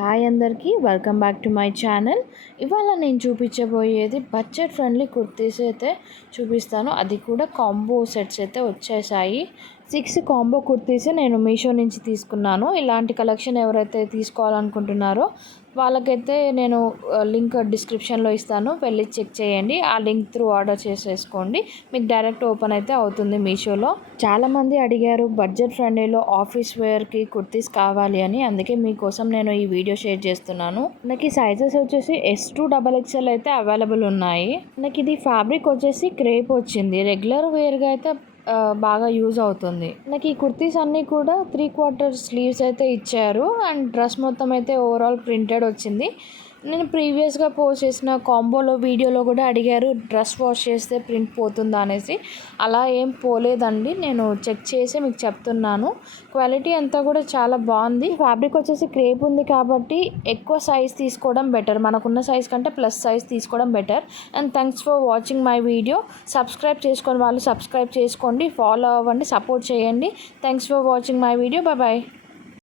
Hi అందరికీ, welcome back to my channel. ఇవాళ నేను చూపించబోయేది బడ్జెట్ ఫ్రెండ్లీ కుర్తీస్ అయితే చూపిస్తాను. అది కూడా కాంబో సెట్స్ అయితే వచ్చేసాయి. 6 కాంబో కుర్తీస్ నేను మీషో నుంచి తీసుకున్నాను. ఇలాంటి కలెక్షన్ ఎవరైతే తీసుకోవాలనుకుంటున్నారో వాళ్ళకైతే నేను లింక్ డిస్క్రిప్షన్లో ఇస్తాను, వెళ్ళి చెక్ చేయండి. ఆ లింక్ త్రూ ఆర్డర్ చేసేసుకోండి, మీకు డైరెక్ట్ ఓపెన్ అయితే అవుతుంది మీషోలో. చాలామంది అడిగారు బడ్జెట్ ఫ్రెండ్లీలో ఆఫీస్ వేర్కి కుర్తీస్ కావాలి అని, అందుకే మీకోసం నేను ఈ వీడియో షేర్ చేస్తున్నాను. నాకు సైజెస్ వచ్చేసి S2 XXL అయితే అవైలబుల్ ఉన్నాయి. నాకు ఇది ఫ్యాబ్రిక్ వచ్చేసి క్రేప్ వచ్చింది. రెగ్యులర్ వేర్గా అయితే బాగా యూజ్ అవుతుంది. నాకు ఈ కుర్తీస్ అన్నీ కూడా 3/4 స్లీవ్స్ అయితే ఇచ్చారు. అండ్ డ్రెస్ మొత్తం అయితే ఓవరాల్ ప్రింటెడ్ వచ్చింది. నేను ప్రీవియస్గా పోస్ట్ చేసిన కాంబోలో వీడియోలో కూడా అడిగారు డ్రెస్ వాష్ చేస్తే ప్రింట్ పోతుందా అనేసి. అలా ఏం పోలేదండి, నేను చెక్ చేసి మీకు చెప్తున్నాను. క్వాలిటీ అంతా కూడా చాలా బాగుంది. ఫ్యాబ్రిక్ వచ్చేసి క్రేప్ ఉంది కాబట్టి ఎక్కువ సైజ్ తీసుకోవడం బెటర్, మనకున్న సైజ్ కంటే ప్లస్ సైజ్ తీసుకోవడం better. And thanks for watching my video. Subscribe చేసుకొని వాళ్ళు సబ్స్క్రైబ్ చేసుకోండి, ఫాలో అవ్వండి, సపోర్ట్ చేయండి. Thanks for watching my video. Bye.